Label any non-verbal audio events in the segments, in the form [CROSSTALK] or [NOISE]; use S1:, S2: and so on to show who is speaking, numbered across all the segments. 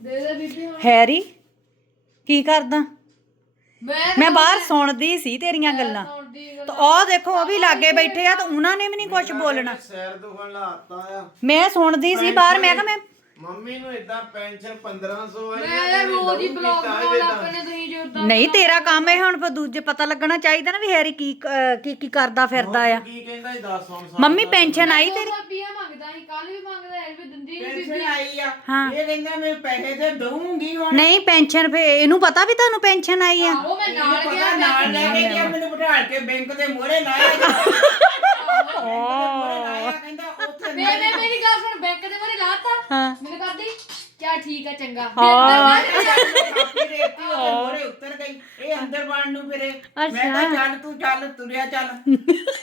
S1: ਦੇ ਦੇ ਬੀਬੀ ਹੁਣ
S2: ਹੈਰੀ ਕੀ ਕਰਦਾ?
S1: ਮੈਂ
S2: ਮੈਂ ਬਾਹਰ ਸੁਣਦੀ ਸੀ ਤੇਰੀਆਂ ਗੱਲਾਂ।
S1: ਸੁਣਦੀ
S2: ਤਾਂ ਉਹ ਦੇਖੋ ਉਹ ਵੀ ਲਾਗੇ ਬੈਠੇ ਆ ਤਾਂ ਉਹਨਾਂ ਨੇ ਵੀ ਨਹੀਂ ਕੁਝ ਬੋਲਣਾ।
S3: ਸਿਰ ਦੁਖਣ ਲਾਤਾ ਆ।
S2: ਮੈਂ ਸੁਣਦੀ ਸੀ ਬਾਹਰ ਮੈਂ ਕਿਹਾ ਮੈਂ
S3: ਮੰਮੀ ਨੂੰ ਇਦਾਂ ਪੈਨਸ਼ਨ 1500 ਆਈ
S1: ਮੈਂ ਯਾਰ ਰੋਜ਼ ਹੀ ਬਲੌਗ ਬਣਾਉਣ ਲੱਗ ਪੈਣੇ ਤੁਸੀਂ ਜੇ ਉਦਾਂ
S2: ਨਹੀਂ ਤੇਰਾ ਕੰਮ ਹੈ ਹੁਣ ਫਿਰ ਦੂਜੇ ਪਤਾ ਲੱਗਣਾ ਚਾਹੀਦਾ ਨਾ ਵੀ ਹੈਰੀ ਕੀ ਅਹ, ਕੀ ਕੀ ਕਰਦਾ ਫਿਰਦਾ ਆ।
S3: ਕੀ ਕਹਿੰਦਾ ਇਹ ਦੱਸ ਹੁਣ
S2: ਮੰਮੀ ਪੈਨਸ਼ਨ ਆਈ ਤੇਰੀ?
S1: 200 ਰੁਪਿਆ ਮੰਗਦਾ ਸੀ ਕੱਲ ਵੀ ਮੰਗਦਾ ਹੈ ਵੀ ਦਿੰਦੀ ਨਹੀਂ
S4: ਪੈਨਸ਼ਨ
S1: ਬੀਬੀ।
S4: ਆਈ ਆ।
S2: ਹਾਂ।
S4: ਇਹ ਕਹਿੰਦਾ ਮੈਂ ਪੈਸੇ ਤੇ ਦਊਂਗੀ ਹੁਣ।
S2: ਨਹੀਂ ਪੈਨਸ਼ਨ ਫੇ ਇਹਨੂੰ ਪਤਾ ਵੀ ਤੁਹਾਨੂੰ ਪੈਨਸ਼ਨ ਆਈ ਆ?
S1: ਉਹ ਮੈਂ
S4: ਨਾਲ
S1: ਨਾਲ ਗਿਆ
S4: ਨਾਲ ਲੈ ਕੇ ਗਿਆ ਮੈਨੂੰ ਬਿਠਾ ਕੇ ਬੈਂਕ ਦੇ ਮੋਹਰੇ ਲਾਇਆ। [LAUGHS] ਜੀ ਮੋਹਰੇ ਲਾਇਆ ਕਹਿੰਦਾ ਉੱਥੇ
S1: ਮੈਂ ਮੈਂ ਮੇਰੀ ਗੱਲ ਸੁਣ ਬੈਂਕ ਦੇ ਬਾਰੇ ਲਾਤਾ।
S2: ਹਾਂ।
S1: ਮੈਨੂੰ ਕਰਦੀ ਕਿਆ ਠੀਕ ਆ ਚੰਗਾ।
S2: ਹਾਂ।
S4: ਕਾਪੀ ਦੇਤੀ ਉਹਦੇ ਮੋਹਰੇ ਉੱਤਰ ਗਈ। ਇਹ ਅੰਦਰ ਵੜਨ ਨੂੰ ਫਿਰੇ। ਮੈਂ ਕਿਹਾ ਚੱਲ ਤੂੰ ਚੱਲ ਤੁਰਿਆ ਚੱਲ।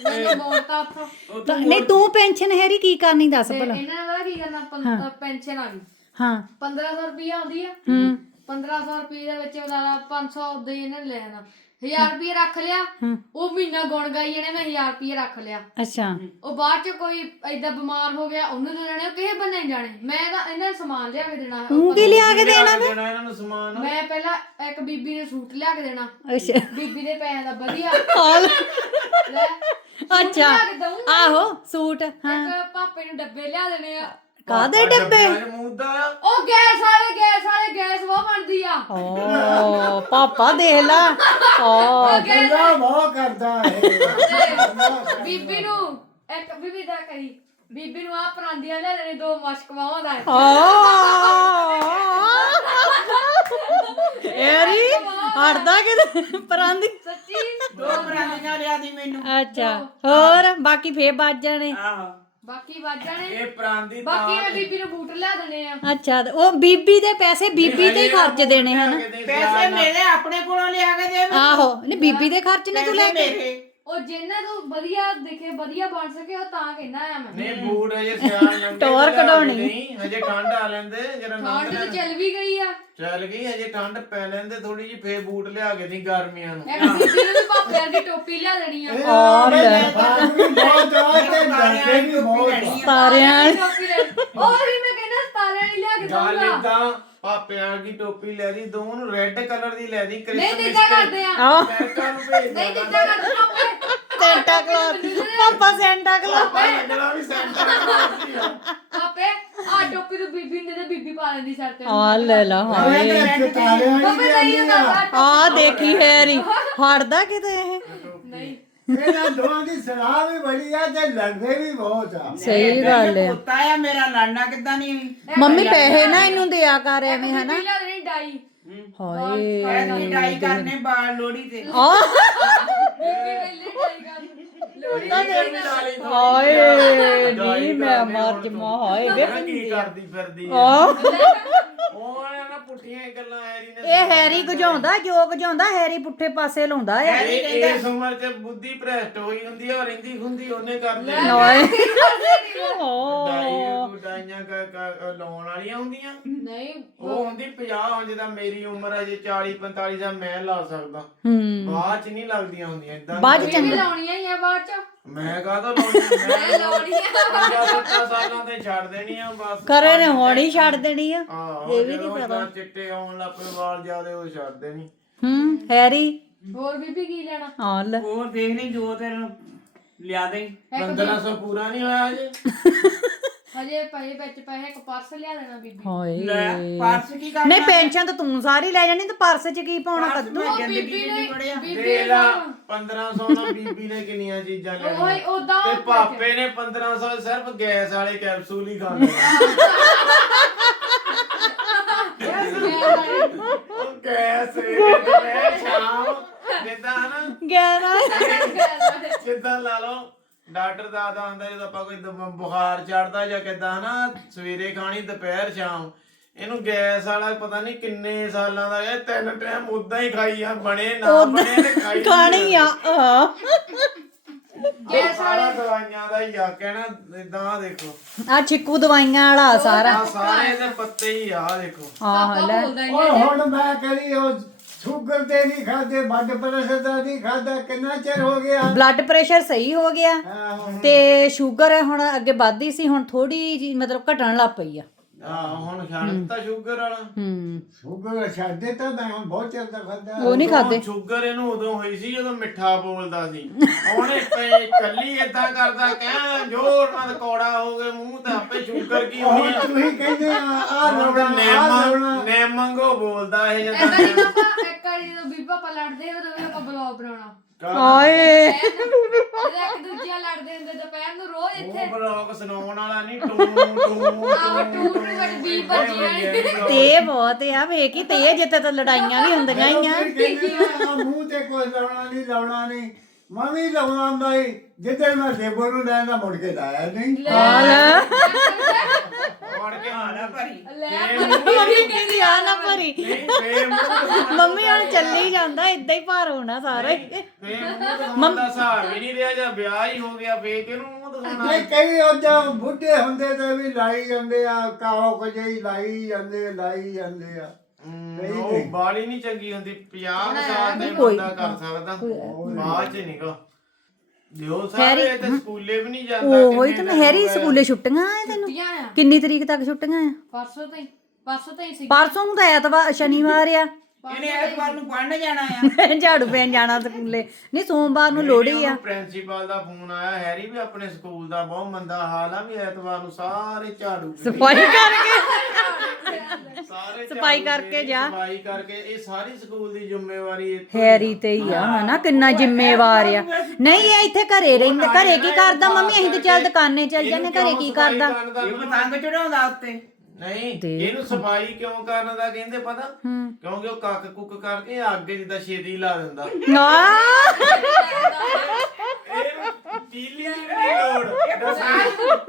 S1: ਮੈਨੂੰ ਮੋੜਤਾ ਉੱਥੋਂ।
S2: ਤਾਂ- ਨਹੀਂ ਤੂੰ ਪੈਨਸ਼ਨ ਹੈਰੀ ਕੀ ਕਰਨੀ ਦੱਸ
S1: ਤੇ
S2: ਭਲਾ?
S1: ਇਹਨਾਂ ਨੇ ਪਤਾ ਕੀ ਕਰਨਾ? ਪੰ- ਪੈਨਸ਼ਨ ਆ ਗਈ।
S2: ਹਾਂ।
S1: 1500 ਰੁਪਿਆ ਆਉਂਦੀ ਆ।
S2: ਹੂੰ।
S1: 1500 ਰੁਪਏ ਦੇ ਵਿੱਚ ਉਹਦਾ 500 ਉਦੋਂ ਹੀ ਇਹਨੇ ਲੈ ਲੈਣਾ 1000 ਰੁਪਏ ਰੱਖ ਲਿਆ
S2: ਹੂੰ।
S1: ਉਹ ਮਹੀਨਾ ਗੁਣ ਗਾਈ ਇਹਨੇ ਮੈਂ 1000 ਰੁਪਏ ਰੱਖ ਲਿਆ।
S2: ਅੱਛਾ।
S1: ਉਹ ਬਾਅਦ ਚ ਕੋਈ ਐਦਾਂ ਬਿਮਾਰ ਹੋ ਗਿਆ ਉਹਨੂੰ ਦੇ ਦੇਣੇ ਉਹ ਕਿਸੇ ਬੰਨੇ ਨੀ ਜਾਣੇ। ਮੈਂ ਤਾਂ ਇਹਨਾਂ ਨੂੰ ਸਮਾਨ ਲਿਆ ਕੇ ਦੇਣਾ
S2: ਤੂੰ ਕੀ ਲਿਆ ਕੇ ਦੇਣਾ
S3: ਦੇਣਾ ਇਹਨਾਂ ਨੂੰ ਸਮਾਨ।
S1: ਮੈਂ ਪਹਿਲਾਂ ਇੱਕ ਬੀਬੀ ਨੂੰ ਸੂਟ ਲਿਆ ਕੇ ਦੇਣਾ।
S2: ਅੱਛਾ।
S1: ਬੀਬੀ ਦੇ ਪੈਸੇ ਦਾ ਵਧੀਆ।
S2: ਹਾਲ
S1: ਲੈ ਸੂਟ
S2: ਅੱਛਾ।
S1: ਲਿਆ ਕੇ ਦਊਂ
S2: ਆਹੋ ਸੂਟ ਹਾਂ।
S1: ਇੱਕ ਪਾਪੇ ਨੂੰ ਡੱਬੇ ਲਿਆ ਦੇਣੇ ਆ।
S2: ਕਾਦੇ ਡੱਬੇ?
S3: ਮੂਦਾ ਆ
S1: ਉਹ ਗੈਸ ਵਾਲੇ ਗੈਸ ਵਾਲੇ ਗੈਸ ਉਹ ਬਣਦੀ ਆ।
S2: ਓ ਪਾਪਾ ਦੇਖ ਲਾ। ਓ।
S1: ਉਹ ਗੈਸ
S5: ਬਹੁਤ ਕਰਦਾ ਹੈ
S1: ਬੀਬੀ ਨੂੰ ਇੱਕ ਬੀਬੀ ਦਾ ਕਹੀ ਬੀਬੀ ਨੂੰ ਆ ਪਰਾਂਦੀਆਂ ਲਿਆ ਦੇਣੇ ਦੋ ਮਸ਼ਕਵਾਵਾਂ ਦਾ।
S2: ਐਰੀ ਹੜਦਾ ਕਿ ਪਰਾਂਦੀ।
S1: ਸੱਚੀ?
S4: ਦੋ ਬਰਾਂਦੀਆਂ ਲਿਆ ਦੀ ਮੈਨੂੰ।
S2: ਅੱਛਾ ਹੋਰ ਬਾਕੀ ਫੇਰ ਵੱਜ ਜਾਣੇ।
S4: ਆਹੋ।
S1: ਬਾਕੀ ਵਾਜਾਂ ਨੇ
S3: ਇਹ ਪ੍ਰਾਂਦੀ
S1: ਬਾਕੀ ਮੈਂ ਬੀਬੀ ਨੂੰ ਬੂਟ ਲਿਆ ਦੇਣੇ ਆ।
S2: ਅੱਛਾ ਤੇ ਉਹ ਬੀਬੀ ਦੇ ਪੈਸੇ ਬੀਬੀ ਤੇ ਹੀ ਖਰਚ ਦੇਣੇ ਹਨ।
S4: ਪੈਸੇ ਮੇਰੇ ਆਪਣੇ ਕੋਲੋਂ ਲਿਆ ਕੇ ਦੇ
S2: ਆਹੋ ਨਹੀਂ ਬੀਬੀ ਦੇ ਖਰਚ ਨੇ ਤੂੰ ਲੈ ਕੇ
S4: ਮੇਰੇ।
S1: ਉਹ ਜਿੰਨਾ ਤੂੰ ਵਧੀਆ ਦਿਖੇ ਵਧੀਆ ਬਣ ਸਕੇ ਉਹ ਤਾਂ ਕਹਿਣਾ ਆ ਮੈਂ।
S3: ਨਹੀਂ ਬੂਟ ਹਜੇ ਸਿਆਲ ਲੰਗੇ [LAUGHS]
S2: ਟੌਰ ਕਢਾਉਣੀ।
S3: ਨਹੀਂ ਹਜੇ ਠੰਡ ਆ ਲੈਂਦੇ ਜਰਾ
S1: ਠੰਡ
S3: ਨੰਦ
S1: ਤੇ ਚੱਲ ਵੀ ਗਈ ਆ।
S3: ਚੱਲ ਗਈ ਹਜੇ ਠੰਡ ਪੈ ਲੈਂਦੇ ਥੋੜੀ ਜਿਹੀ ਫੇਰ ਬੂਟ ਲਿਆ ਕੇ ਦੀ ਗਰਮੀਆਂ ਨੂੰ।
S1: ਮੈਂ ਬੀਬੀ ਨੂੰ ਵੀ ਪਾਪੇ ਦੀ ਟੋਪੀ ਲਿਆ ਦੇਣੀ ਆ।
S2: ਆ ਲੈ।
S5: ਬਹੁਤ ਆ ਤੇ ਡਰਦੇ ਵੀ ਬਹੁਤ ਆ।
S2: ਸਾਰਿਆਂ
S1: ਟੋਪੀ ਲੈ ਉਹ ਹੀ ਮੈਂ ਕਹਿੰਦਾ ਸਤਾਰੇ ਵਾਲੀ ਲਿਆ ਕੇ
S3: ਗੱਲ
S1: ਦਊਂਗਾ
S3: ਇਦਾਂ ਪਾਪਿਆਂ ਦੀ ਟੋਪੀ ਲੈ ਦੀ ਦੋ ਨੂੰ ਰੈੱਡ ਕਲਰ ਦੀ ਲੈ ਦੀ
S1: ਨਹੀਂ
S3: ਕ੍ਰਿਸਮਸ
S1: ਦਿੱਤਾ ਕਰਦੇ ਆ।
S2: ਆ
S3: ਅਮਰੀਕਾ ਨੂੰ ਭੇਜ
S1: ਨਹੀਂ ਦਿੱਤਾ ਕਰਦੇ ਪਾਪੇ
S2: ਸੈਂਟਾ ਕਲੌਸ ਪਾਪਾ ਸੈਂਟਾ ਕਲੌਸ
S3: ਲੱਗਣਾ ਵੀ ਸੈਂਟਰ ਕਲਾਸ ਆ।
S1: ਪਾਪੇ ਆ ਟੋਪੀ ਤੋਂ ਬੀਬੀ ਨੇ ਤੇ ਬੀਬੀ ਪਾ ਲੈਂਦੀ ਸਿਰ ਤੇ।
S2: ਆ ਲੈ ਲਾ ਹਾਏ।
S5: ਇਹ ਤਾਰਿਆਂ
S1: ਪਾਪੇ ਨਹੀਂ ਹੁੰਦਾ
S2: ਆ। ਦੇਖੀ ਹੈਰੀ ਹੜਦਾ ਕਿਤੇ ਇਹ?
S1: ਨਹੀਂ
S5: ਇਹਨਾਂ ਦੋਵਾਂ ਦੀ ਸਲਾਹ ਵੀ ਬੜੀ ਆ ਤੇ ਲੜਦੇ ਵੀ ਬਹੁਤ ਆ।
S2: ਸਹੀ ਗੱਲ ਆ।
S4: ਪੁੱਤਾ ਆ ਮੇਰਾ ਲੜਨਾ ਕਿੱਦਾਂ ਨਹੀਂ?
S2: ਮੰਮੀ ਪੈਸੇ ਨਾ ਇਹਨੂੰ ਦਿਆ ਕਰ ਐਵੇਂ ਹਨਾ?
S1: ਡਾਈ।
S2: ਹਾਏ
S4: ਐ ਲੜਾਈ ਕਰਨੇ ਬਾਲ ਲੋੜੀ ਤੇ।
S1: ਡਾਈ ਲੋੜੀ
S2: ਹਾਏ ਨਹੀਂ ਮੈਂ ਮਰ ਜਮਾ ਹਾਏ ਵੇ
S3: ਕੀ ਕਰਦੀ ਫਿਰਦੀ ਆ।
S2: ਆ
S3: ਉਹ ਆ ਨਾ ਪੁੱਠੀਆਂ ਹੀ ਗੱਲਾਂ ਹੈਰੀ ਨੇ
S2: ਇਹ ਹੈਰੀ ਗਜਾਉਂਦਾ ਜੋ ਗਜਾਉਂਦਾ ਹੈਰੀ ਪੁੱਠੇ ਪਾਸੇ ਲਾਉਂਦਾ ਆ
S3: ਇਹ ਇਸ ਉਮਰ 'ਚ ਬੁੱਧੀ ਭ੍ਰਸ਼ਟ ਹੋਈ ਹੁੰਦੀ ਆ ਰਹਿੰਦੀ ਹੁੰਦੀ ਉਹਨੇ ਕਰਦੀ
S2: ਨੋਏ
S3: ਡਾਈ ਡਾਈਆਂ ਕ- ਕ- ਲਾਉਣ ਵਾਲੀਆਂ ਹੁੰਦੀਆਂ।
S1: ਨਹੀਂ
S3: ਉਹ ਹੁੰਦੀ 50 ਹੁਣ ਜਿੱਦਾਂ ਮੇਰੀ ਉਮਰ ਅਜੇ 40 45 ਦਾ ਮੈਂ ਲਾ ਸਕਦਾ।
S2: ਹੂੰ।
S3: ਬਾਅਦ 'ਚ ਨਹੀਂ ਲੱਗਦੀਆਂ ਹੁੰਦੀਆਂ ਇਦਾਂ
S2: ਬਾਅਦ ਚ
S1: ਲਾਉਣੀਆਂ ਹੀ ਆ ਬਾਅਦ ਚ।
S3: ਮੈਂ ਕਾਹਦਾ ਲਾਉਣੀ ਮੈਂ
S1: ਲਾਉਣੀਆਂ
S3: 50 ਸਾਲਾਂ ਤੇ ਛੱਡ ਦੇਣੀ ਆ ਬਸ।
S2: ਕਰੇ ਨੇ ਹੁਣ ਹੀ ਛੱਡ ਦੇਣੀ ਆ।
S3: ਆਹੋ ਇਹ ਵੀ ਨਹੀਂ ਪਤਾ। ਚਿੱਟੇ ਆਉਣ ਲੱਗ ਪਏ ਵਾਲ ਜਿਆਦੇ ਉਹ ਛੱਡ ਦੇਣੀ।
S2: ਹੂੰ ਹੈਰੀ?
S1: ਹੋਰ ਬੀਬੀ ਕੀ ਲੈਣਾ?
S2: ਹਾਂ ਲੈ।
S4: ਹੋਰ ਦੇਖ ਨਹੀਂ ਜੋ ਤੈਨੂੰ ਲਿਆ ਦੇ
S3: 1500 ਪੂਰਾ ਨਹੀਂ ਹੋਇਆ ਅਜੇ
S1: ਹਜੇ ਪਏ ਵਿੱਚ ਪੈਸੇ ਇੱਕ ਪਰਸ ਲਿਆ ਦੇਣਾ ਬੀਬੀ
S2: ਹਾਏ।
S4: ਲੈ ਪਰਸ ਕੀ ਕਰਨਾ
S2: ਨਹੀਂ ਪੈਨਸ਼ਨ ਤਾਂ ਤੂੰ ਸਾਰੀ ਲੈ ਜਾਣੀ ਤੇ ਪਰਸ 'ਚ ਕੀ ਪਾਉਣਾ
S4: ਪਰਸ
S2: ਕੱਦੂ?
S4: ਮੈਂ
S1: ਬੀਬੀ ਨੇ
S4: ਪੜਿਆ
S1: ਬੀਬੀ
S3: ਦੇ ਲਾ 1500 ਨਾਲ ਬੀਬੀ ਨੇ ਕਿੰਨੀਆਂ ਚੀਜ਼ਾਂ
S1: ਓਏ
S3: ਲੈਣੀਆਂ
S1: ਉਦਾਂ
S3: ਤੇ ਪਾਪੇ ਨੇ 1500 ਸਿਰਫ ਗੈਸ ਵਾਲੇ ਕੈਪਸੂਲ ਹੀ ਖਾਣੇ ਉਹ ਗੈਸ ਇਹ ਸ਼ਾਮ ਜਿੱਦਾਂ ਨਾ
S2: ਗਿਆਰਾ
S3: ਜਿੱਦਾਂ ਲਾ ਲਓ ਡਾਕਟਰ ਦਾਦਾ ਹੁੰਦਾ ਜਦੋਂ ਆਪਾਂ ਕੋਈ ਦਮ- ਬੁਖਾਰ ਚੜਦਾ ਜਾਂ ਕਿਦਾਂ ਨਾ ਸਵੇਰੇ ਖਾਣੀ ਦੁਪਹਿਰ ਸ਼ਾਮ। ਇਹਨੂੰ ਗੈਸ ਵਾਲਾ ਪਤਾ ਨਹੀਂ ਕਿੰਨੇ ਸਾਲਾਂ ਦਾ ਇਹ ਤਿੰਨ ਟਾਈਮ ਉਦਾਂ ਹੀ ਖਾਈ ਆ ਬਣੇ ਨਾ ਬਣੇ ਤੇ ਖਾਈ
S2: ਖਾਣੀ ਆ
S3: ਗੈਸ ਵਾਲਾ ਦਵਾਈਆਂ ਦਾ ਹੀ ਆ ਕਹਿਣਾ ਇਦਾਂ ਆ ਦੇਖੋ।
S2: ਆ ਚਿੱਕੂ ਦਵਾਈਆਂ ਵਾਲਾ ਸਾਰਾ।
S3: ਆ ਸਾਰੇ ਇਹਦੇ ਪੱਤੇ ਹੀ ਆ ਆਹ ਦੇਖੋ।
S2: ਆਹ ਲੈ।
S1: ਬੋਲਦਾ
S5: ਉਹ ਹੁਣ ਮੈਂ ਕਰੀ ਉਹ ਸ਼ੂਗਰ ਤੇ ਨਹੀਂ ਖਾਦੇ ਬਲੱਡ ਪ੍ਰੈਸ਼ਰ ਦਾ ਨਹੀਂ ਖਾਦਾ ਕਿੰਨਾ ਚਿਰ ਹੋ ਗਿਆ?
S2: ਬਲੱਡ ਪ੍ਰੈਸ਼ਰ ਸਹੀ ਹੋ ਗਿਆ
S5: ਹਾਂ,
S2: ਤੇ ਸ਼ੂਗਰ ਹੁਣ ਅੱਗੇ ਵੱਧਦੀ ਸੀ ਹੁਣ ਥੋੜੀ ਜੀ ਮਤਲਬ ਘਟਣ ਲੱਗ ਪਈ ਆ।
S3: ਆ ਹੁਣ ਛੱਡ ਦਿੱਤਾ ਸ਼ੂਗਰ ਵਾਲਾ।
S2: ਹੂੰ।
S5: ਸ਼ੂਗਰ ਛੱਡ ਦਿੱਤਾ ਮੈਂ ਹੁਣ ਬਹੁਤ ਚਿਰ ਦਾ ਖਾਂਦਾ
S2: ਉਹ ਨਹੀਂ ਖਾਦੇ
S3: ਉਦੋਂ ਸ਼ੂਗਰ ਇਹਨੂੰ ਉਦੋਂ ਹੋਈ ਸੀ ਜਦੋਂ ਮਿੱਠਾ ਬੋਲਦਾ ਸੀ। ਉਹਨੇ ਤੇ ਕੱਲੀ ਏਦਾਂ ਕਰਦਾ ਕਹਿ ਜੋਰ ਨਾਲ ਕੌੜਾ ਹੋ ਗਿਆ ਮੂੰਹ ਤੇ ਆਪੇ ਸ਼ੂਗਰ ਕੀ ਹੋਣੀ
S5: ਹੁਣ
S3: ਆ।
S5: ਤੁਸੀਂ ਕਹਿੰਦੇ ਆ ਆ
S3: ਹੁਣ
S5: ਲਾਉਣਾ ਆ
S3: ਨੇਮ
S5: ਲਾਉਣਾ।
S3: ਨੇਮੰਗੋ ਬੋਲਦਾ ਇਹ
S1: ਇੱਕ
S3: ਜਦੋਂ
S1: ਵਾਰੀ ਪਾਪਾ ਇੱਕ ਵਾਰੀ ਜਦੋਂ ਬੀਬਾ ਆਪਾਂ ਲੜਦੇ ਉਦੋਂ ਵੀ ਆਪਾਂ ਬਲੌਗ ਬਣਾਉਣਾ।
S2: ਹਾਏ।
S1: ਜਦੋਂ ਇੱਕ ਦੂਜੇ ਨਾਲ ਲੜਦੇ ਹੁੰਦੇ ਦੁਪਹਿਰ ਨੂੰ ਰੋਜ਼ ਇੱਥੇ।
S3: ਉਹ ਬਲੌਗ ਸੁਣਾਉਣ ਵਾਲਾ ਨਹੀਂ ਟੂ ਟੂ
S1: ਆਹ ਟੂ ਟੂ ਵੱਡ ਬੀ ਭੱਜੀਆਂ
S2: ਤੇ ਬਹੁਤ ਆ ਵੇਖੀ ਤੇ ਜਿੱਤੇ ਤਾਂ ਲੜਾਈਆਂ ਵੀ ਹੁੰਦੀਆਂ ਹੀ ਆ।
S5: ਮੂੰਹ ਤੇ ਕੋਈ ਲਾਉਣਾ ਨਹੀਂ ਲਾਉਣਾ ਨਹੀਂ। ਮੈਂ ਵੀ ਲਾਉਣਾ ਜਿੱਦਣ ਮੈਂ ਦੇਬੋ ਨੂੰ ਲੈਂਦਾ ਮੁੜ ਕੇ ਲਾਇਆ ਨਹੀਂ।
S3: ਵੜ ਕੇ
S4: ਨਾ ਭਰੀ।
S2: ਮੰਮੀ ਕਹਿੰਦੀ ਆ ਨਾ ਭਰੀ। ਮੰਮੀ ਹੁਣ ਚੱਲੀ ਜਾਂਦਾ ਇਦਾਂ ਹੀ ਭਾਰ ਹੋਣਾ ਸਾਰਾ। ਹੀ।
S3: ਮੂੰਹ ਦਾ ਹਿਸਾਬ ਹੀ ਨਹੀਂ ਰਿਹਾ ਜਾਂ ਵਿਆਹ ਹੀ ਹੋ ਗਿਆ ਫੇਰ ਕਿਹਨੂੰ ਮੂੰਹ ਦਿਖਾਉਣਾ?
S5: ਨਹੀਂ ਕਈ ਉਹਦਾ ਬੁੱਢੇ ਹੁੰਦੇ ਤੇ ਵੀ ਲਾਈ ਜਾਂਦੇ ਆ ਕਾਹੋ ਕਜਈ ਲਾਈ ਜਾਂਦੇ ਲਾਈ ਜਾਂਦੇ ਆ। ਨਹੀਂ,
S3: ਉਹ
S5: ਨਹੀਂ।
S3: ਬਾਲੀ ਨਹੀਂ ਚੰਗੀ ਹੁੰਦੀ 50 ਸਾਲ ਦੇ ਬੰਦਾ ਕਰ ਸਕਦਾ। ਬਾਅਦ ਚ ਨਿਕਲ। ਦਿਓ
S2: ਹੈਰੀ,
S3: ਸਾਰੇ ਤੇ ਸਕੂਲੇ ਵੀ ਨਹੀਂ ਜਾਂਦਾ
S2: ਉਹ ਹੀ ਤਾਂ
S3: ਦਿਨ
S2: ਹੈਰੀ। ਸਕੂਲੇ ਛੁੱਟੀਆਂ ਆ ਤੈਨੂੰ? ਕਿੰਨੀ ਤਰੀਕ ਤੱਕ ਛੁੱਟੀਆਂ ਆ?
S1: ਪਰਸੋਂ ਤਾਈ ਪਰਸੋਂ ਤਾਈ ਸੀ
S2: ਪਰਸੋਂ ਨੂੰ ਤਾਂ ਐਤਵਾਰ ਸ਼ਨੀਵਾਰ ਆ।
S4: ਇਹਨੇ ਐਤਵਾਰ ਨੂੰ ਪੜਨ ਜਾਣਾ ਆ। [LAUGHS]
S2: ਝਾੜੂ ਪੈਣ ਜਾਣਾ ਸਕੂਲੇ। ਨਹੀਂ ਸੋਮਵਾਰ ਨੂੰ ਲੋਹੜੀ ਆ।
S3: ਪ੍ਰਿੰਸੀਪਲ ਦਾ ਫੋਨ ਆਇਆ ਹੈਰੀ ਵੀ ਆਪਣੇ ਸਕੂਲ ਦਾ ਬਹੁਤ ਮੰਦਾ ਹਾਲ ਆ ਵੀ ਐਤਵਾਰ ਨੂੰ ਸਾਰੇ ਝਾੜੂ
S2: ਸਫ਼ਾਈ ਕਰਕੇ।
S3: ਸਾਰੇ
S2: ਸਫ਼ਾਈ ਕਰਕੇ ਜਾ।
S3: ਸਫ਼ਾਈ ਕਰਕੇ ਇਹ ਸਾਰੀ ਸਕੂਲ ਦੀ ਜ਼ਿੰਮੇਵਾਰੀ ਇੱਥੇ
S2: ਹੈਰੀ ਤੇ ਹੀ ਆ ਹਨਾ? ਕਿੰਨਾ ਜ਼ਿੰਮੇਵਾਰ ਆ। ਨਹੀਂ ਇਹ ਇੱਥੇ ਘਰੇ ਰਹਿੰਦਾ ਘਰੇ ਕੀ ਕਰਦਾ? ਮੰਮੀ ਅਸੀਂ ਤੇ ਚੱਲ ਦੁਕਾਨੇ ਚੱਲ ਜਾਂਦੇ ਘਰੇ ਕੀ ਕਰਦਾ?
S4: ਇਹ ਪਤੰਗ ਚੜਾਉਂਦਾ ਉੱਤੇ।
S3: ਨਹੀਂ ਇਹਨੂੰ ਸਫ਼ਾਈ ਕਿਉਂ ਕਰਨ ਦਾ ਕਹਿੰਦੇ ਪਤਾ? ਕਿਉਂਕਿ ਉਹ ਕੱਕ ਕੁੱਕ ਕਰਕੇ ਅੱਗ ਜਿੱਦਾਂ ਛੇਤੀ ਲਾ ਦਿੰਦਾ।
S2: ਨਾ।
S3: ਇਹ ਤੀਲੀ ਦੀ ਵੀ ਨਹੀਂ ਲੋੜ। ਦੱਸ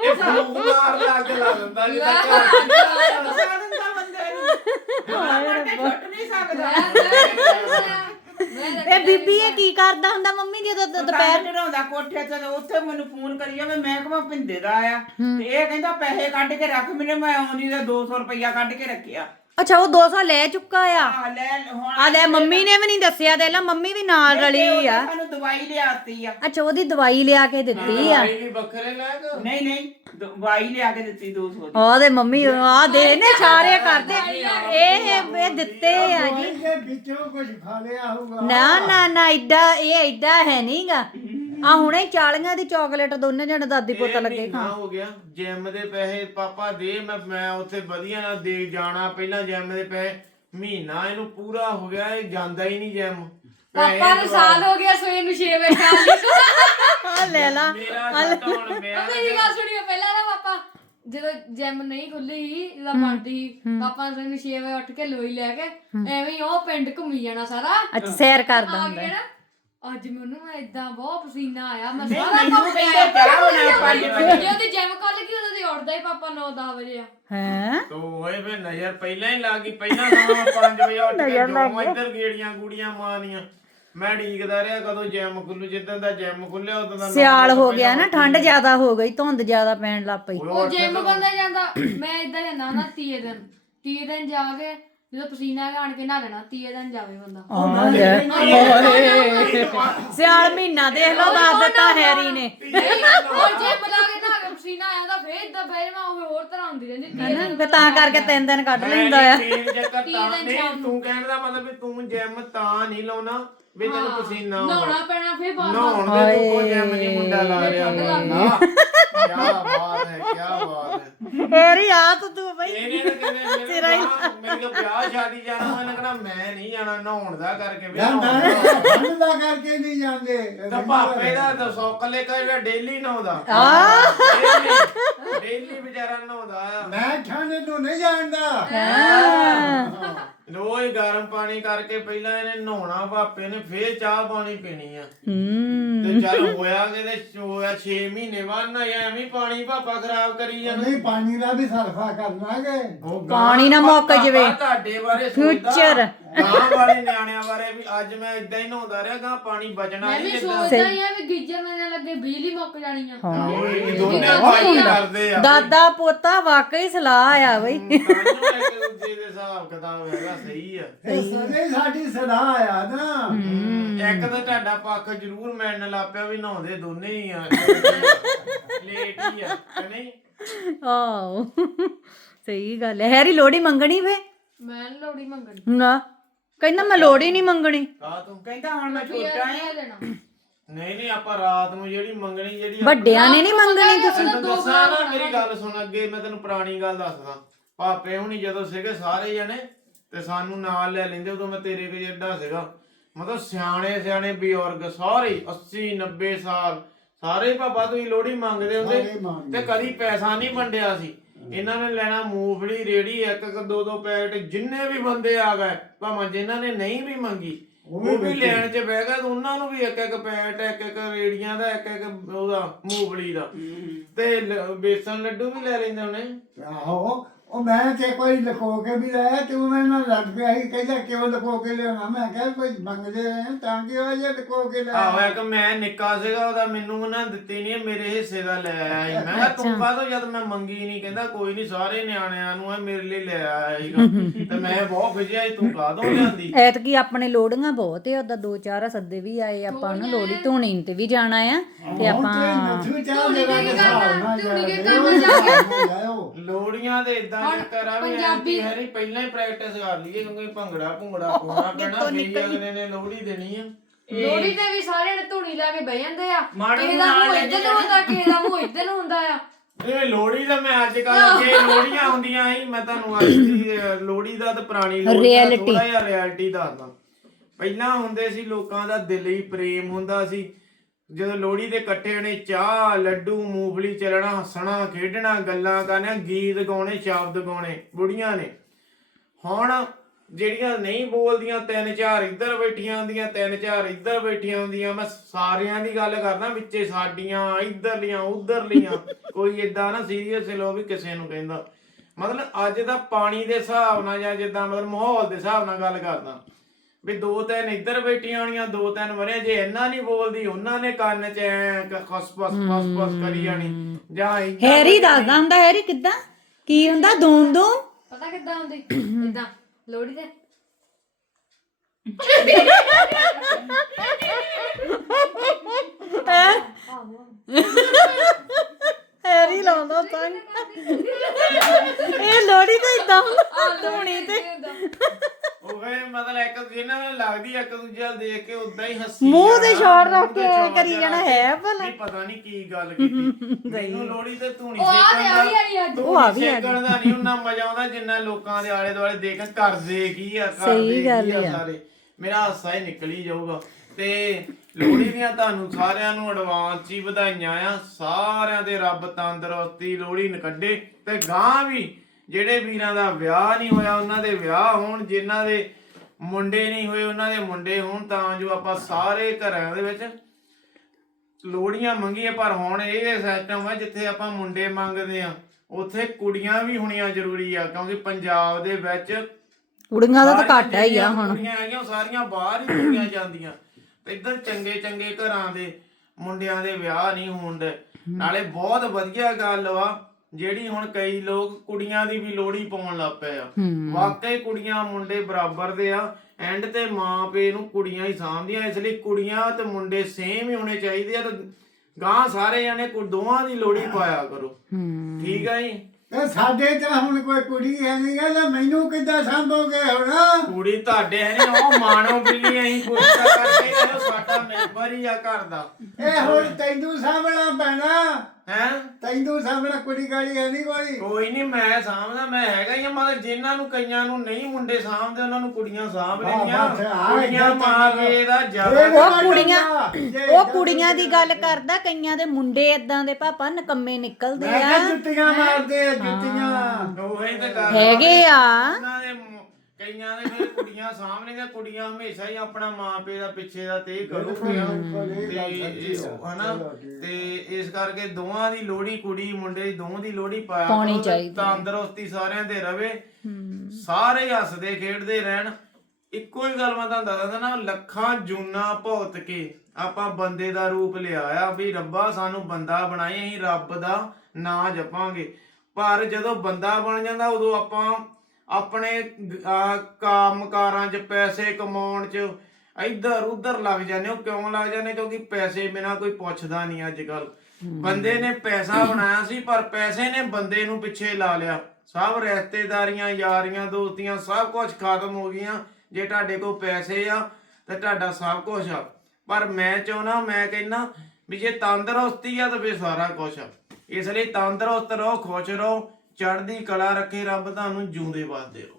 S3: ਇਹ ਫੂਕ ਮਾਰ ਲਾ ਅੱਗ ਲਾ ਦਿੰਦਾ ਜਿੱਦਾਂ ਘਰ।
S4: ਫਸਾ ਦਿੰਦਾ। ਬੰਦੇ ਨੂੰ। ਹਾਂ ਤੇ ਛੁੱਟ ਨਹੀਂ ਸਕਦਾ।
S2: ਇਹ ਬੀਬੀ ਇਹ ਕੀ ਕਰਦਾ ਹੁੰਦਾ ਮੰਮੀ ਜਦੋਂ ਦ-
S4: ਦੁਪਹਿਰ ਚੜਾਉਂਦਾ ਕੋਠੇ ਤੇ ਤੇ ਉੱਥੇ ਮੈਨੂੰ ਫੋਨ ਕਰੀ ਜਾਵੇ ਮੈਂ ਕਿਹਾ ਭਿੰਦੇ ਦਾ ਆਇਆ ਤੇ ਇਹ ਕਹਿੰਦਾ ਪੈਸੇ ਕੱਢ ਕੇ ਰੱਖ ਮੈਨੂੰ ਮੈਂ ਆਉਣੀ ਦਾ 200 ਰੁਪਇਆ ਕੱਢ ਕੇ ਰੱਖਿਆ।
S2: ਅੱਛਾ ਉਹ 200 ਲੈ ਚੁੱਕਾ ਆ
S4: ਆ ਲੈ ਹੁਣ
S2: ਆ ਲੈ ਮੰਮੀ ਨੇ ਵੀ ਨਹੀਂ ਦੱਸਿਆ ਦੇ ਲਾ ਮੰਮੀ ਵੀ ਨਾਲ ਰਲੀ ਆ
S4: ਸਾਨੂੰ ਦਵਾਈ ਲਿਆਤੀ ਆ
S2: ਅੱਛਾ ਉਹਦੀ ਦਵਾਈ ਲਿਆ ਕੇ ਦਿੱਤੀ ਆ
S3: ਦਵਾਈ ਵੀ ਵੱਖਰੇ ਲੈ ਕੇ
S4: ਨਹੀਂ ਨਹੀਂ ਦਵਾਈ ਲਿਆ ਕੇ ਦਿੱਤੀ 200 ਦੀ
S2: ਉਹਦੇ ਮੰਮੀ ਆ ਦੇ ਨੇ ਸਾਰੇ ਕਰਦੇ ਇਹ ਇਹ ਦਿੱਤੇ ਆ ਜੀ
S5: ਇਹਦੇ ਵਿੱਚੋਂ ਕੁਝ ਖਾ ਲਿਆ ਹੋਊਗਾ
S2: ਨਾ ਨਾ ਨਾ ਐਡਾ ਇਹ ਐਡਾ ਹੈ ਨਹੀਂਗਾ ਆ ਹੁਣੇ 40 ਦੀ ਚਾਕਲੇਟ ਦੋਨੇ ਜਣੇ ਦਾਦੀ ਪੁੱਤ ਲੱਗੇ। ਖਾਣ
S3: ਹੋ। ਗਿਆ ਜਿਮ ਦੇ ਪੈਸੇ ਪਾਪਾ ਦੇ ਮੈਂ ਮੈਂ ਉੱਥੇ ਵਧੀਆ ਨਾਲ ਦੇ ਜਾਣਾ ਪਹਿਲਾਂ ਜਿਮ ਦੇ ਪੈਸੇ ਮਹੀਨਾ ਇਹਨੂੰ ਪੂਰਾ ਹੋ ਗਿਆ ਇਹ ਜਾਂਦਾ ਹੀ ਨਹੀਂ ਜਿਮ
S1: ਪਾਪਾ ਨੂੰ ਸਾਲ ਹੋ ਗਿਆ ਸਵੇਰ ਨੂੰ 6 ਵਜੇ ਖਾਲੀ
S2: ਆ ਲੈ ਲਾ।
S3: ਮੇਰਾ ਸੱਤ ਹੁਣ ਮੈਂ
S1: ਮੇਰੀ ਗੱਲ ਸੁਣੀਓ ਪਹਿਲਾਂ ਨਾ ਪਾਪਾ ਜਦੋਂ ਜਿਮ ਨਹੀਂ ਖੁੱਲੀ ਸੀ ਜਦੋਂ ਬਣਦੀ ਸੀ ਪਾਪਾ ਨੇ ਸਾਨੂੰ 6 ਵਜੇ ਉੱਠ ਕੇ ਲੋਈ ਲੈ ਕੇ ਐਵੇਂ ਹੀ ਉਹ ਪਿੰਡ ਘੁੰਮੀ ਜਾਣਾ ਸਾਰਾ।
S2: ਅੱਛਾ ਸੈਰ ਕਰਦਾ ਹੁੰਦਾ।
S1: ਅੱਜ ਮੈਨੂੰ ਨਾ ਇਦਾਂ ਬਹੁਤ ਪਸੀਨਾ ਆਇਆ ਮੈਂ
S4: ਨਹੀਂ,
S1: ਸਾਰਾ
S4: ਮੈਨੂੰ
S1: ਕੰਮ
S4: ਕਹਿੰਦੇ ਚਾਹ ਬਣਾ ਪੰਜ ਵਜੇ।
S1: ਜੇ ਉਹਦੀ ਜਿਮ ਕਰ ਲੱਗੀ ਉਦੋਂ ਦੀ ਉੱਠਦਾ ਹੀ ਪਾਪਾ 9-10 ਵਜੇ ਆ।
S2: ਹੈ?
S3: ਤੋ ਓਏ ਫੇ ਨਜ਼ਰ ਪਹਿਲਾਂ ਹੀ ਲੱਗ ਗਈ ਪਹਿਲਾਂ ਤਾਂ 5 ਵਜੇ ਉੱਠ ਕੇ ਦੋ ਇੱਧਰ ਗੇੜੀਆਂ ਗੂੜੀਆਂ ਮਾਰੀਆਂ ਮੈਂ ਢੀਕਦਾ ਰਿਹਾ ਕਦੋਂ ਜਿਮ ਖੁੱਲੂ ਜਿੱਦਾਂ ਦਾ ਜਿਮ ਖੁੱਲਿਆ ਉਦੋਂ ਦਾ
S2: ਸਿਆਲ ਹੋ ਗਿਆ ਨਾ ਠੰਡ ਜ਼ਿਆਦਾ ਹੋ ਗਈ ਧੁੰਦ ਜ਼ਿਆਦਾ ਪੈਣ ਲੱਗ ਪਈ।
S1: ਉਹ ਜਿਮ ਬੰਦਾ ਜਾਂਦਾ ਮੈਂ ਇਦਾਂ ਜਾਂਦਾ ਨਾ ਤੀਏ ਦਿਨ। ਤੀਏ ਦਿਨ ਜਾ ਕੇ ਜਦੋਂ ਪਸੀਨਾ ਆਣ ਕੇ ਨਹਾ ਲੈਣਾ ਤੀਏ ਦਿਨ ਜਾਵੇ ਬੰਦਾ।
S2: ਆ ਲੈ ਸਿਆਲ ਮਹੀਨਾ ਦੇਖ ਲਓ ਦੱਸ ਦਿੱਤਾ ਹੈਰੀ ਨੇ।
S1: ਹੁਣ ਜੇ ਬਲਾ ਕੇ ਨਹਾ ਕੇ ਪਸੀਨਾ ਆਇਆ ਤਾਂ ਫੇਰ ਇਦਾਂ ਬਹਿ ਜਾਵਾਂ ਉਹ ਹੋਰ ਤਰ੍ਹਾਂ ਹੁੰਦੀ ਰਹਿੰਦੀ ਤੀਏ
S2: ਹਨਾ?
S1: ਦਿਨ
S2: ਤੇ ਤਾਂ ਕਰਕੇ ਤਿੰਨ ਦਿਨ ਕੱਢ ਲੈਂਦਾ ਆ।
S3: ਤੀਨ ਚੱਕਰ
S1: ਤੀਨ
S3: ਤਾਂ
S1: ਦਿਨ।
S3: ਤੂੰ ਕਹਿਣ ਦਾ ਮਤਲਬ ਵੀ ਤੂੰ ਜਿਮ ਤਾਂ ਨਹੀਂ ਲਾਉਣਾ। ਵੀ ਤੈਨੂੰ ਪਸੀਨਾ ਆਉਂਦਾ
S1: ਨਹਾਉਣਾ ਪੈਣਾ ਫੇਰ ਬਾਹਰ
S3: ਨਹਾਉਣ ਦੇ ਤੂੰ ਕੋਈ ਜਿਮ ਨਹੀਂ ਮੁੰਡਾ ਲਾ ਰਿਹਾ ਨਾ ਕੀ ਬਾਤ ਹੈ ਕੀ ਬਾਤ ਹੈ।
S2: ਹੈਰੀ ਆ ਤੂੰ ਤੂੰ ਬਈ।
S3: ਇਹਨੇ ਤਾਂ ਕਹਿੰਦੇ ਮੇਰੇ ਨਾਲ ਮੇਰੇ ਕੋਲ ਵਿਆਹ ਸ਼ਾਦੀ ਜਾਣਾ ਉਹਨੇ ਕਹਣਾ ਮੈਂ ਨਹੀਂ ਜਾਣਾ ਨਹਾਉਣ ਦਾ ਕਰਕੇ ਵੀ
S5: ਮੈਂ
S3: ਦਾ
S5: ਕਰਕੇ ਨਹੀਂ ਜਾਂਦੇ।
S3: ਤਾਂ ਭਾਪੇ ਦਾ ਤਾਂ ਸੌਕਲੇ ਕਾ ਜਿਹੜਾ ਡੇਲੀ ਨਹਾਉਂਦਾ।
S2: ਆ।
S3: ਡੇਲੀ ਵਿਚਾਰਾ ਨਹਾਉਂਦਾ।
S5: ਮੈਂ ਠੰਡ ਨੂੰ ਨਹੀਂ ਜਾਣਦਾ।
S3: ਰੋਜ਼ ਗਰਮ ਪਾਣੀ ਕਰਕੇ ਪਹਿਲਾਂ ਇਹਨੇ ਨਹਾਉਣਾ ਭਾਪੇ ਨੇ ਫੇਰ ਚਾਹ ਪਾਣੀ ਪੀਣੀ ਆ
S2: ਹੂੰ
S3: ਤੇ ਚੱਲ ਹੋਇਆ ਕਿਤੇ ਹੋਇਆ 6 ਮਹੀਨੇ ਬਾਅਦ ਨਾ ਐਵੇਂ ਹੀ ਪਾਣੀ ਭਾਪਾ ਖਰਾਬ ਕਰੀ ਜਾਂਦਾ
S5: ਨਹੀਂ ਪਾਣੀ ਦਾ ਵੀ ਸਰਫਾ ਕਰਨਾਗੇ
S2: ਪਾਣੀ ਨਾ ਮੁੱਕ ਜਵੇ।
S3: ਤੁਹਾਡੇ ਬਾਰੇ
S2: Future।
S3: ਗਾਂ ਵਾਲੇ ਨਿਆਣਿਆਂ ਬਾਰੇ ਵੀ ਅੱਜ ਮੈਂ ਇਦਾਂ ਹੀ ਨਹਾਉਂਦਾ ਰਿਹਾ ਗਾਂ ਪਾਣੀ ਬਚਣਾ
S1: ਮੈਂ
S3: ਨਹੀਂ
S1: ਵੀ
S3: ਜਿੱਦਾਂ।
S1: ਸੋਚਦਾ ਹੀ ਆ ਵੀ ਗੀਜਰ ਨਾਲ ਲੱਗੇ ਬਿਜਲੀ ਮੁੱਕ ਜਾਣੀ ਆ
S3: ਆਹੋ, ਇਹ ਦੋਨੇ ਭਾਈ ਕਰਦੇ ਆ
S2: ਦਾਦਾ ਪੋਤਾ ਵਾਕਈ ਸਲਾਹ ਆ ਬਈ।
S3: ਤਾਂਹੀਓ ਇੱਕ ਦੂਜੇ ਦੇ ਹਿਸਾਬ ਕਿਤਾਬ ਹੈਗਾ ਸਹੀ ਆ।
S5: ਇਹ ਸਾਰੇ ਸਾਡੀ ਸਲਾਹ ਆ ਨਾ।
S3: ਇੱਕ ਤਾਂ ਤੁਹਾਡਾ ਪੱਖ ਜ਼ਰੂਰ ਮੰਨਣ ਲੱਗ ਪਿਆ ਵੀ ਨਹਾਉਂਦੇ ਦੋਨੇ ਹੀ ਆ। ਲੇਟ ਹੀ ਆ ਕਿ ਨਹੀਂ?
S2: ਆਓ ਸਹੀ ਗੱਲ ਹੈ। ਹੈਰੀ ਲੋੜੀ ਮੰਗਣੀ ਵੇ
S1: ਮੈਂ ਨੀ ਲੋੜੀ ਮੰਗਣੀ।
S2: ਨਾ। ਕਹਿੰਦਾ ਮੈਂ ਲੋੜੀ ਨਹੀਂ ਮੰਗਣੀ।
S3: ਕਾ ਤੂੰ
S4: ਕਹਿੰਦਾ ਹੁਣ ਮੈਂ ਛੋਟਾ ਆ।
S1: ਲੈਣਾ।
S3: ਨਹੀਂ ਨਹੀਂ ਆਪਾਂ ਰਾਤ ਨੂੰ ਜਿਹੜੀ ਮੰਗਣੀ ਜਿਹੜੀ
S2: ਵੱਡਿਆਂ ਨੇ ਨਹੀਂ ਮੰਗਣੀ ਤੁਸੀਂ।
S3: ਤੈਨੂੰ ਦੱਸਾਂ ਨਾ ਮੇਰੀ ਗੱਲ ਸੁਣ ਅੱਗੇ ਮੈਂ ਤੈਨੂੰ ਪੁਰਾਣੀ ਗੱਲ ਦੱਸਦਾ। ਪਾਪੇ ਹੁਣੀ ਜਦੋਂ ਸੀਗੇ ਸਾਰੇ ਜਣੇ ਤੇ ਸਾਨੂੰ ਨਾਲ ਲੈ ਲੈਂਦੇ ਉਦੋਂ ਮੈਂ ਤੇਰੇ ਕੋਲ ਜਿੱਡਾ ਸੀਗਾ ਮਤਲਬ ਸਿਆਣੇ ਸਿਆਣੇ ਬਜ਼ੁਰਗ ਸਾਰੇ 80 90 ਸਾਲ ਸਾਰੇ ਪਾਪਾ ਤੁਸੀਂ ਲੋਹੜੀ ਮੰਗਦੇ ਹੁੰਦੇ। ਤੇ ਕਦੀ ਪੈਸਾ ਨਹੀਂ ਵੰਡਿਆ ਸੀ। ਇਹਨਾਂ ਨੇ ਲੈਣਾ ਮੂੰਗਫਲੀ ਰੇੜੀ ਇੱਕ ਇੱਕ ਦੋ ਦੋ ਪੈਕਟ ਜਿੰਨੇ ਵੀ ਬੰਦੇ ਆ ਗਏ ਭਾਵੇਂ ਜਿਨ੍ਹਾਂ ਨੇ ਨਹੀਂ ਵੀ ਮੰਗੀ
S5: ਉਹ ਵੀ।
S3: ਲੈਣ 'ਚ ਬਹਿ ਗਏ ਉਹਨਾਂ ਨੂੰ ਵੀ ਇੱਕ ਇੱਕ ਪੈਕਟ ਇੱਕ ਇੱਕ ਰੇੜੀਆਂ ਦਾ ਇੱਕ ਇੱਕ ਉਹਦਾ ਮੂੰਗਫਲੀ ਦਾ। ਤੇ ਲ- ਬੇਸਨ ਲੱਡੂ ਵੀ ਲੈ ਲੈਂਦੇ ਉਹਨੇ
S5: ਆਹੋ। ਉਹ ਮੈਂ ਤੇ ਕੋਈ ਲਕੋ ਕੇ ਵੀ ਲਾਇਆ ਤੇ ਉਹ ਮੇਰੇ ਨਾਲ ਲੜ ਪਿਆ ਸੀ ਕਹਿੰਦਾ ਕਿਉਂ ਲਕੋ ਕੇ ਲਿਆਉਣਾ? ਮੈਂ ਕਿਹਾ ਕੋਈ ਮੰਗਦੇ ਰਹੇ ਤਾਂ ਕਿ ਉਹ ਜੇ ਲਕੋ ਕੇ
S3: ਆਹੋ
S5: ਲਾਇਆ
S3: ਇੱਕ ਮੈਂ ਨਿੱਕਾ ਸੀਗਾ ਉਹਦਾ ਮੈਨੂੰ ਉਹਨਾਂ ਦਿੱਤੀ ਨਹੀਂ ਮੇਰੇ ਹਿੱਸੇ ਦਾ ਲੈ ਆਇਆ ਸੀ। ਮੈਂ ਕਿਹਾ ਤੂੰ ਕਾਹਤੋਂ ਜਦ ਮੈਂ ਮੰਗੀ ਨਹੀਂ ਕਹਿੰਦਾ ਕੋਈ ਨਹੀਂ ਸਾਰੇ ਨਿਆਣਿਆਂ ਨੂੰ ਇਹ ਮੇਰੇ ਲਈ ਲੈ ਆਇਆ ਸੀਗਾ [LAUGHS] ਤੇ ਮੈਂ ਬਹੁਤ ਖਿਜਿਆ ਸੀ ਤੂੰ ਕਾਹਤੋਂ ਲਿਆਂਦੀ?
S2: ਐਤਕੀ ਆਪਣੇ ਲੋੜੀਆਂ ਬਹੁਤ ਏ ਉਹਦਾ ਦੋ ਚਾਰ ਸੱਦੇ ਵੀ ਆਏ ਆਪਾਂ ਨੂੰ ਲੋੜੀ ਧੂਣੀ ਤੇ ਵੀ ਜਾਣਾ ਆ ਤੇ ਆਪਾਂ
S5: ਨੱਥੂ ਚਾਹ ਕੇ? ਜਾਓ।
S3: ਲੋੜੀਆਂ ਦੇ ਇਦਾਂ
S1: ਹੁਣ
S3: ਵੀ
S1: ਪੰਜਾਬੀ-
S3: ਐਂਟੀ ਹੈਰੀ ਪਹਿਲਾਂ ਹੀ ਪ੍ਰੈਕਟਿਸ ਕਰ ਲਈਏ ਕਿਉਂਕਿ ਭੰਗੜਾ ਭੁੰਗੜਾ ਪਾਉਣਾ ਪੈਣਾ ਫੇਰ ਅਗਲੇ ਨੇ ਲੋਹੜੀ ਦੇਣੀ ਆ।
S1: ਲੋੜੀ ਤੇ ਵੀ ਸਾਰਿਆਂ ਨੇ ਧੂਣੀ ਲਾ ਕੇ ਬਹਿ ਜਾਂਦੇ ਆ।
S4: ਮਾੜੇ
S1: ਕਿਸੇ ਦਾ ਮੂੰਹ ਇੱਧਰ ਨੂੰ ਹੁੰਦਾ ਕਿਸੇ ਦਾ ਮੂੰਹ ਇੱਧਰ ਨੂੰ ਹੁੰਦਾ ਆ।
S3: ਇਹ ਲੋਹੜੀ ਦਾ ਮੈਂ ਅੱਜ ਕੱਲ ਅੱਗੇ ਲੋਹੜੀਆਂ ਹੁੰਦੀਆਂ ਸੀ ਮੈਂ ਤੁਹਾਨੂੰ ਅੱਜ ਦੀ ਅਹ, ਲੋਹੜੀ ਦਾ ਤੇ ਪੁਰਾਣੀ ਲੋਹੜੀ ਦਾ। ਥੋੜਾ ਜਿਹਾ ਰਿਐਲਿਟੀ ਦੱਸਦਾ। ਪਹਿਲਾਂ ਹੁੰਦੇ ਸੀ ਲੋਕਾਂ ਦਾ ਦਿਲੀ ਪ੍ਰੇਮ ਹੁੰਦਾ ਸੀ। ਜਦੋਂ ਲੋਹੜੀ ਦੇ ਇਕੱਠੇ ਨੇ ਚਾਹ ਲੱਡੂ ਮੂੰਗਫਲੀ ਚੱਲਣਾ ਹੱਸਣਾ ਖੇਡਣਾ ਗੱਲਾਂ ਕਰਨੀਆਂ ਗੀਤ ਗਾਉਣੇ ਸ਼ਬਦ ਗਾਉਣੇ ਬੁੜੀਆਂ ਨੇ। ਹੁਣ ਜਿਹੜੀਆਂ ਨਹੀਂ ਬੋਲਦੀਆਂ ਤਿੰਨ ਚਾਰ ਇੱਧਰ ਬੈਠੀਆਂ ਹੁੰਦੀਆਂ ਤਿੰਨ ਚਾਰ ਇੱਧਰ ਬੈਠੀਆਂ ਹੁੰਦੀਆਂ ਮੈਂ ਸਾਰਿਆਂ ਦੀ ਗੱਲ ਕਰਦਾ ਵਿੱਚੇ ਸਾਡੀਆਂ ਇੱਧਰਲੀਆਂ ਉੱਧਰਲੀਆਂ [LAUGHS] ਕੋਈ ਇਦਾਂ ਨਾ ਸੀਰੀਅਸ ਲੋ ਵੀ ਕਿਸੇ ਨੂੰ ਕਹਿੰਦਾ। ਮਤਲਬ ਅੱਜ ਦਾ ਪਾਣੀ ਦੇ ਹਿਸਾਬ ਨਾਲ ਜਾਂ ਜਿੱਦਾਂ ਮਤਲਬ ਮਾਹੌਲ ਦੇ ਹਿਸਾਬ ਨਾਲ ਗੱਲ ਕਰਦਾ। ਵੀ ਦੋ ਤਿੰਨ ਇੱਧਰ ਬੈਠੀਆਂ ਹੋਣੀਆਂ ਦੋ ਤਿੰਨ ਵਰੇ ਜੇ ਇੰਨਾ ਨਹੀਂ ਬੋਲਦੀ ਉਹਨਾਂ ਨੇ ਕੰਨ 'ਚ ਐ ਖਸ ਫਸ ਖਸ ਫਸ ਕਰੀ ਜਾਣੀ। ਜਾਂ ਇੱਦਾਂ
S2: ਹੈਰੀ ਦੱਸਦਾ ਹੁੰਦਾ ਹੈਰੀ ਕਿੱਦਾਂ? ਕੀ ਹੁੰਦਾ ਦੂਮ ਦੂਮ
S1: ਪਤਾ ਕਿੱਦਾਂ ਹੁੰਦੀ ਇਦਾਂ ਲੋੜੀ ਤੇ।
S2: ਹੈਰੀ ਲਾਉਂਦਾ ਤਾਂ ਇਹ ਲੋੜੀ ਤਾਂ ਇਦਾਂ ਹੁੰਦਾ ਧੂਣੀ ਤੇ
S3: ਉਹ ਵੇ ਮਤਲਬ ਇੱਕ ਲੱਗਦੀ ਇੱਕ ਦੂਜੇ ਵੱਲ ਦੇਖ ਕੇ ਉਦਾਂ ਹੀ ਹੱਸੀ
S2: ਮੂੰਹ ਤੇ ਛੋੜ ਰੱਖ ਕੇ ਕਰੀ ਜਾਣਾ ਹੈ ਭਲਾ।
S3: ਵੀ ਪਤਾ ਨਹੀਂ ਕੀ ਗੱਲ ਕੀਤੀ [LAUGHS] ਮੈਨੂੰ ਲੋੜੀ ਤੇ ਧੂਣੀ
S1: ਉਹ ਆ ਤੇ ਆ ਵੀ ਆਈ ਅੱਜ।
S2: ਉਹ ਆ ਵੀ ਆ
S3: ਸੇਕਣ ਦਾ ਨਹੀਂ ਉਹਨਾਂ ਮਜ਼ਾ ਆਉਂਦਾ ਜਿੰਨਾ ਲੋਕਾਂ ਦੇ ਆਲੇ ਦੁਆਲੇ ਦੇਖ ਕੇ ਕਰਦੇ ਕੀ ਆ
S2: ਸਹੀ
S3: ਕਰਦੇ
S2: ਗੱਲ
S3: ਕੀ ਆ
S2: ਆ।
S3: ਸਾਰੇ ਮੇਰਾ ਹਾਸਾ ਹੀ ਨਿਕਲ ਹੀ ਜਾਊਗਾ ਤੇ ਲੋਹੜੀ ਦੀਆਂ ਤੁਹਾਨੂੰ ਸਾਰਿਆਂ ਨੂੰ ਐਡਵਾਂਸ ਹੀ ਵਧਾਈਆਂ ਆ ਸਾਰਿਆਂ ਦੇ ਰੱਬ ਤੰਦਰੁਸਤੀ ਲੋਹੜੀ ਨਕੱਡੇ ਤੇ ਗਾਂ ਵੀ ਜਿਹੜੇ ਵੀਰਾਂ ਦਾ ਵਿਆਹ ਨਹੀਂ ਹੋਇਆ ਉਹਨਾਂ ਦੇ ਵਿਆਹ ਹੋਣ ਜਿਨ੍ਹਾਂ ਦੇ ਮੁੰਡੇ ਨਹੀਂ ਹੋਏ ਉਹਨਾਂ ਦੇ ਮੁੰਡੇ ਹੋਣ ਤਾਂ ਜੋ ਆਪਾਂ ਸਾਰੇ ਘਰਾਂ ਦੇ ਵਿੱਚ ਲੋੜੀਆਂ ਮੰਗੀਏ ਪਰ ਹੁਣ ਇਹ ਸਿਸਟਮ ਹੈ ਜਿੱਥੇ ਆਪਾਂ ਮੁੰਡੇ ਮੰਗਦੇ ਆ ਉੱਥੇ ਕੁੜੀਆਂ ਵੀ ਹੋਣੀਆਂ ਜ਼ਰੂਰੀ ਆ ਕਿਉਂਕਿ ਪੰਜਾਬ ਦੇ ਵਿੱਚ
S2: ਕੁੜੀਆਂ ਦਾ ਤਾਂ ਘੱਟ ਹੈ ਹੀ ਆ ਹੁਣ।
S3: ਕੁੜੀਆਂ ਹੈਗੀਆਂ ਉਹ ਸਾਰੀਆਂ ਬਾਹਰ ਹੀ ਤੁਰੀਆਂ ਜਾਂਦੀਆਂ। ਤੇ ਇੱਧਰ ਚੰਗੇ ਚੰਗੇ ਘਰਾਂ ਦੇ ਮੁੰਡਿਆਂ ਦੇ ਵਿਆਹ ਨਹੀਂ ਹੁੰਦੇ ਨਾਲੇ ਬਹੁਤ ਵਧੀਆ ਗੱਲ ਵਾ ਜਿਹੜੀ ਹੁਣ ਕਈ ਲੋਕ ਕੁੜੀਆਂ ਦੀ ਵੀ ਲੋੜੀ ਪਾਉਣ ਲੱਗ ਪਏ ਆ। ਵਾਕਈ ਕੁੜੀਆਂ ਮੁੰਡੇ ਬਰਾਬਰ ਦੇ ਆ ਐਂਡ ਤੇ ਮਾਂ ਪੇ ਨੂੰ ਕੁੜੀਆਂ ਹੀ ਸਾਂਭਦੀਆਂ ਇਸ ਲਈ ਕੁੜੀਆਂ ਤੇ ਮੁੰਡੇ ਸੇਮ ਹੀ ਹੋਣੇ ਚਾਹੀਦੇ ਆ ਤੇ ਗਾਂ ਸਾਰੇ ਜਾਣੇ ਕੁ- ਦੋਵਾਂ ਦੀ ਲੋੜੀ ਪਾਇਆ ਕਰੋ। ਠੀਕ ਆ ਜੀ?
S5: ਤੇ ਸਾਡੇ ਤਾਂ ਹੁਣ ਕੋਈ ਕੁੜੀ ਹੈ ਨਹੀਂ ਗਾ ਤੇ ਮੈਨੂੰ ਕਿੱਦਾਂ ਸੰਭੋਗੇ ਹੁਣ?
S3: ਕੁੜੀ ਤੁਹਾਡੇ ਹੈ ਨੀ ਉਹ ਮਾਣੋ ਬਿੱਲੀ ਅਸੀਂ ਗੁੱਸਾ ਕਰਕੇ ਇਹ ਸਾਡਾ ਹੀ ਆ ਘਰ ਦਾ।
S5: ਇਹ ਹੁਣ ਤੈਨੂੰ ਸਾਹਮਣਾ ਪੈਣਾ।
S3: ਹੈ?
S5: ਤੈਨੂੰ ਸਾਹਮਣਾ ਕੁੜੀ ਗਾੜੀ ਹੈ ਨਹੀਂ ਕੋਈ।
S3: ਕੋਈ ਨਹੀਂ ਮੈਂ ਸਾਂਭਦਾ ਮੈਂ ਹੈਗਾ ਹੀ ਆ ਮਤਲਬ ਜਿਨ੍ਹਾਂ ਨੂੰ ਕਈਆਂ ਨੂੰ ਨਹੀਂ ਮੁੰਡੇ ਸਾਂਭਦੇ ਉਹਨਾਂ ਨੂੰ ਕੁੜੀਆਂ ਸਾਂਭ
S5: ਵਾਹ,
S3: ਲੈਣੀਆਂ
S5: ਬਸ, ਆਹ
S3: ਕੁੜੀਆਂ
S5: ਏਦਾਂ
S3: ਮਾਂ
S5: ਕਰਨਾ।
S3: ਪੇ ਦਾ
S5: ਇਹ
S3: ਜ਼ਿਆਦਾ
S5: ਤਾਂ
S2: ਉਹ ਕੁੜੀਆਂ
S5: ਜੇ
S2: ਉਹ ਕੁੜੀਆਂ ਦੀ ਗੱਲ ਕਰਦਾ ਕਈਆਂ ਦੇ ਮੁੰਡੇ ਇਦਾਂ ਦੇ ਪਾਪਾ ਨਕੰਮੇ ਨਿਕਲਦੇ
S5: ਮੈਂ
S2: ਆ।
S5: ਕਿਹਾ ਜੁੱਤੀਆਂ ਮਾਰਦੇ ਆ ਜੁੱਤੀਆਂ।
S3: ਉਹੀ ਤਾਂ ਗੱਲ
S2: ਹੈਗੇ ਆ।
S3: ਉਹਨਾਂ ਦੇ ਕਈਆਂ ਦੇ ਫਿਰ ਕੁੜੀਆਂ ਸਾਂਭ ਲੈਂਦੀਆਂ ਕੁੜੀਆਂ ਹਮੇਸ਼ਾ ਹੀ ਆਪਣਾ ਮਾਂ ਪੇ ਦਾ ਪਿੱਛੇ ਦਾ ਤੇ ਕਰੂਗੀਆਂ। ਤੇ। ਹਨਾ ਇਸ ਕਰਕੇ ਦੋਵਾਂ ਦੀ ਲੋੜੀ ਕੁੜੀ ਮੁੰਡੇ ਦੀ ਦੋਵਾਂ ਦੀ ਲੋੜੀ ਪਾਇਆ
S2: ਪਾਉਣੀ ਚਾਹੀਦੀ।
S3: ਤੰਦਰੁਸਤੀ ਸਾਰਿਆਂ ਦੇ ਰਵੇ। ਸਾਰੇ ਹੱਸਦੇ ਖੇਡਦੇ ਰਹਿਣ। ਇੱਕੋ ਹੀ ਗੱਲ ਮੈਂ ਤੁਹਾਨੂੰ ਦੱਸਦਾ ਨਾ ਲੱਖਾਂ ਜੂਨਾ ਭੁਗਤ ਕੇ ਆਪਾਂ ਬੰਦੇ ਦਾ ਰੂਪ ਲਿਆ ਆ ਵੀ ਰੱਬਾ ਸਾਨੂੰ ਬੰਦਾ ਬਣਾਈ ਅਸੀਂ ਰੱਬ ਦਾ ਨਾਂ ਜਪਾਂਗੇ। ਪਰ ਜਦੋਂ ਬੰਦਾ ਬਣ ਜਾਂਦਾ ਉਦੋਂ ਆਪਾਂ ਆਪਣੇ ਕੰਮਕਾਰਾਂ 'ਚ ਪੈਸੇ ਕਮਾਉਣ 'ਚ ਇੱਧਰ ਉੱਧਰ ਲੱਗ ਜਾਂਦੇ ਉਹ ਕਿਉਂ ਲੱਗ ਜਾਂਦੇ? ਕਿਉਂਕਿ ਪੈਸੇ ਬਿਨਾ ਕੋਈ ਪੁੱਛਦਾ ਨਹੀਂ ਅੱਜ ਕੱਲ ਬੰਦੇ ਨੇ ਪੈਸਾ ਬਣਾਇਆ ਸੀ ਪਰ ਪੈਸੇ ਨੇ ਬੰਦੇ ਨੂੰ ਪਿੱਛੇ ਲਾ ਲਿਆ। ਸਭ ਰਿਸ਼ਤੇਦਾਰੀਆਂ ਯਾਰੀਆਂ ਦੋਸਤੀਆਂ ਸਭ ਕੁਝ ਖਤਮ ਹੋ ਗਈਆਂ। ਜੇ ਤੁਹਾਡੇ ਕੋਲ ਪੈਸੇ ਆ ਤੇ ਤੁਹਾਡਾ ਸਭ ਕੁਝ ਆ। ਪਰ ਮੈਂ ਚਾਹੁੰਦਾ ਮੈਂ ਕਹਿੰਦਾ ਵੀ ਜੇ ਤੰਦਰੁਸਤੀ ਆ ਤਾਂ ਫਿਰ ਸਾਰਾ ਕੁਝ ਆ। ਇਸ ਲਈ ਤੰਦਰੁਸਤ ਰਹੋ ਖੁਸ਼ ਰਹੋ। ਚੜ੍ਹਦੀ ਕਲਾ ਰੱਖੇ ਰੱਬ ਤੁਹਾਨੂੰ ਜਿਉਂਦੇ ਵਾਸਤੇ ਰਹੋ